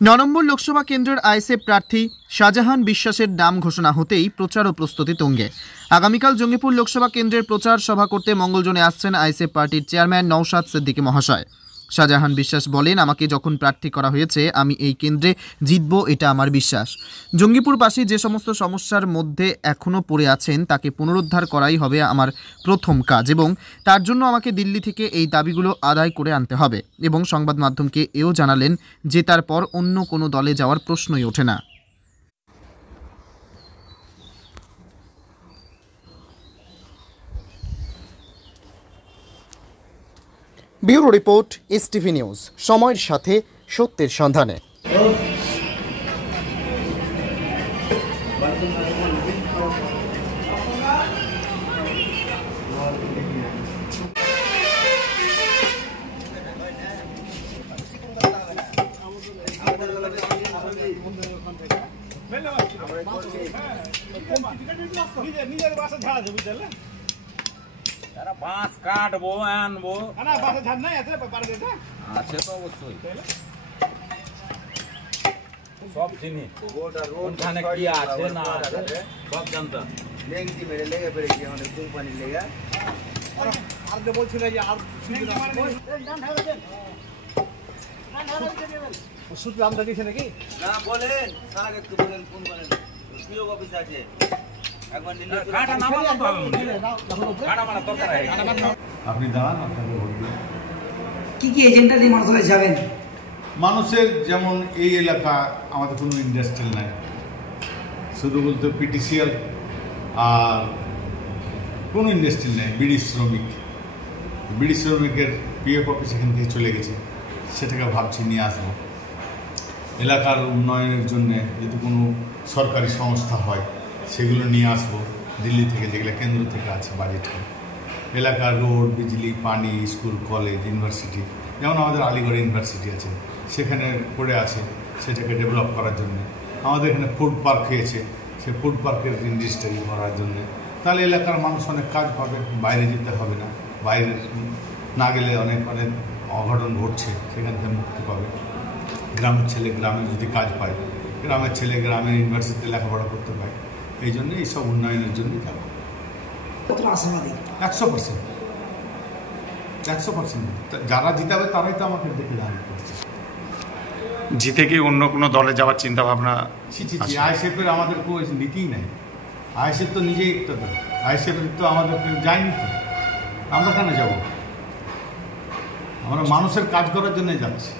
9 নম্বর লোকসভা কেন্দ্রের আইএসএফ প্রার্থী শাহজাহান বিশ্বাসের নাম ঘোষণা হতেই প্রচার ও প্রস্তুতি তুঙ্গে। আগামীকাল জঙ্গিপুর লোকসভা কেন্দ্রের প্রচার সভা করতে মঙ্গলজনে আসছেন আইএসএফ পার্টির চেয়ারম্যান নওশাদ সিদ্দিকী মহাশয়। শাহজাহান বিশ্বাস বলেন, আমাকে যখন প্রার্থী করা হয়েছে আমি এই কেন্দ্রে জিতব, এটা আমার বিশ্বাস। জঙ্গিপুরবাসী যে সমস্ত সমস্যার মধ্যে এখনও পড়ে আছেন তাকে পুনরুদ্ধার করাই হবে আমার প্রথম কাজ এবং তার জন্য আমাকে দিল্লি থেকে এই দাবিগুলো আদায় করে আনতে হবে। এবং সংবাদ মাধ্যমকে এও জানালেন যে তারপর অন্য কোনো দলে যাওয়ার প্রশ্নই ওঠে না। ব্যুরো রিপোর্ট, এসটিভি নিউজ, সময়ের সাথে সত্যের সন্ধানে। বাঁশ কাটবো আনবো আছে তো অবশ্যই সব জিনিস কোনখানে কি আছে না আছে সব জানতাম। ওষুধ দাম দিয়েছে নাকি না বলেন স্যার একটু বলেন কোন বলেন বিয়োগ অফিস আছে একবার নিলে কাটা নামা তো কাটা মারা দরকার আছে। আপনি দাঁড়ান, আপনাকে ভোট দিন। কি কি এজেন্ডা দিয়ে মানুষের যাবেন? মানুষের যেমন এই এলাকা আমাদের কোনো ইন্ডাস্ট্রিয়াল নাই, শুধু বলতে পিটিসিএল আর কোনো ইন্ডাস্ট্রিয়াল নেই। বিড়ি শ্রমিকের পিএফ অফিস এখান থেকে চলে গেছে, সেটাকে ভাবছি নিয়ে আসবো। এলাকার উন্নয়নের জন্য যদি কোনো সরকারি সংস্থা হয় সেগুলো নিয়ে আসবো দিল্লি থেকে, যেগুলো কেন্দ্র থেকে আছে বাজেট। এলাকার রোড, বিজলি, পানি, স্কুল, কলেজ, ইউনিভার্সিটি, যেমন আমাদের আলিগড় ইউনিভার্সিটি আছে সেখানে পড়ে আছে, সেটাকে ডেভেলপ করার জন্য। আমাদের এখানে ফুড পার্ক হয়েছে, সে ফুড পার্কের ইন্ডাস্ট্রি করার জন্য। তাহলে এলাকার মানুষ অনেক কাজ পাবে, বাইরে যেতে হবে না, বাইরে না গেলে অনেক অনেক অঘটন ঘটছে, সেখান থেকে মুক্তি পাবে। গ্রামের ছেলে গ্রামে যদি কাজ পায়, গ্রামের ছেলে গ্রামের ইউনিভার্সিটিতে লেখাপড়া করতে পারে। এই জন্য এইসব উন্নয়নের জন্য যাব। 100% যারা জিতাবে তারাই তো আমাকে দেখে দাঁড়িয়ে করছে। জিতে কি অন্য কোনো দলে যাওয়ার চিন্তা ভাবনা? আইএসএফের আমাদের কোনো নীতিই নাই। আইএসএফ তো নিজেই একটা দল, আইএসএফের তো আমাদের যায়নি তো, আমরা কেন যাব? আমরা মানুষের কাজ করার জন্য যাচ্ছি।